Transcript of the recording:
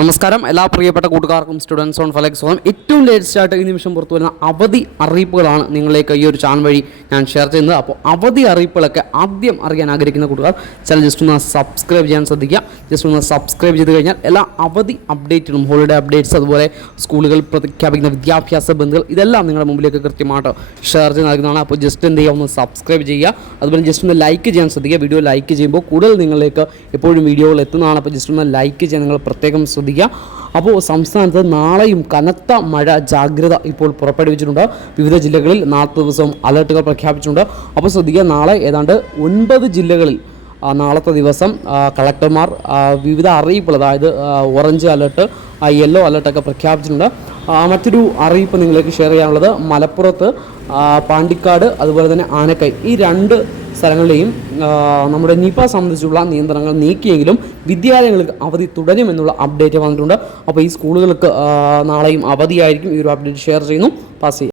നമസ്കാരം എല്ലാ പ്രിയപ്പെട്ട കൂട്ടുകാർക്കും സ്റ്റുഡൻസ് ഓൺ ഫലക്സ് ഫോം ഏറ്റവും ലേറ്റസ്റ്റ് ആയിട്ട് ഈ നിമിഷം പുറത്തു വരുന്ന അവധി അറിയിപ്പുകളാണ് നിങ്ങളിലേക്ക് ഈ ഒരു ചാനൽ വഴി ഞാൻ ഷെയർ ചെയ്യുന്നത്. അപ്പോൾ അവധി അറിയിപ്പുകളൊക്കെ ആദ്യം അറിയാൻ ആഗ്രഹിക്കുന്ന കൂട്ടുകാർ ചാനൽ ജസ്റ്റ് ഒന്ന് സബ്സ്ക്രൈബ് ചെയ്യാൻ ശ്രദ്ധിക്കുക. ജസ്റ്റ് ഒന്ന് സബ്സ്ക്രൈബ് ചെയ്ത് കഴിഞ്ഞാൽ എല്ലാ അവധി അപ്ഡേറ്റുകളും ഹോളിഡേ അപ്ഡേറ്റ്സ് അതുപോലെ സ്കൂളുകൾ പ്രഖ്യാപിക്കുന്ന വിദ്യാഭ്യാസ ബന്ധുക്കൾ ഇതെല്ലാം നിങ്ങളുടെ മുമ്പിലേക്ക് കൃത്യമായിട്ട് ഷെയർ ചെയ്ത് നൽകുന്നതാണ്. അപ്പോൾ ജസ്റ്റ് എന്ത് ചെയ്യുക, ഒന്ന് സബ്സ്ക്രൈബ് ചെയ്യുക, അതുപോലെ ജസ്റ്റ് ഒന്ന് ലൈക്ക് ചെയ്യാൻ ശ്രദ്ധിക്കുക. വീഡിയോ ലൈക്ക് ചെയ്യുമ്പോൾ കൂടുതൽ നിങ്ങളിലേക്ക് എപ്പോഴും വീഡിയോകൾ എത്തുന്നതാണ്. അപ്പോൾ ജസ്റ്റ് ഒന്ന് ലൈക്ക് ചെയ്യാൻ നിങ്ങൾ പ്രത്യേകം ശ്രദ്ധിക്കുക. അപ്പോൾ സംസ്ഥാനത്ത് നാളെയും കനത്ത മഴ ജാഗ്രത ഇപ്പോൾ പുറപ്പെടുവിച്ചിട്ടുണ്ട്. വിവിധ ജില്ലകളിൽ 40 ദിവസവും അലർട്ടുകൾ പ്രഖ്യാപിച്ചിട്ടുണ്ട്. അപ്പോൾ ശ്രദ്ധിക്കുക, നാളെ ഏതാണ്ട് 9 ജില്ലകളിൽ നാളത്തെ ദിവസം കളക്ടർമാർ വിവിധ അറിയിപ്പുകൾ, അതായത് ഓറഞ്ച് അലർട്ട്, യെല്ലോ അലർട്ടൊക്കെ പ്രഖ്യാപിച്ചിട്ടുണ്ട്. മറ്റൊരു അറിയിപ്പ് നിങ്ങളിലേക്ക് ഷെയർ ചെയ്യാനുള്ളത് മലപ്പുറത്ത്, പാണ്ടിക്കാട്, അതുപോലെ തന്നെ ആനക്കൈ ഈ 2 സ്ഥലങ്ങളിലെയും നമ്മുടെ നിപ സംബന്ധിച്ചുള്ള നിയന്ത്രണങ്ങൾ നീക്കിയെങ്കിലും വിദ്യാലയങ്ങൾക്ക് അവധി തുടരുമെന്നുള്ള അപ്ഡേറ്റ് വന്നിട്ടുണ്ട്. അപ്പോൾ ഈ സ്കൂളുകൾക്ക് നാളെയും അവധിയായിരിക്കും. ഈ ഒരു അപ്ഡേറ്റ് ഷെയർ ചെയ്യുന്നു. പാസ് ചെയ്യാം.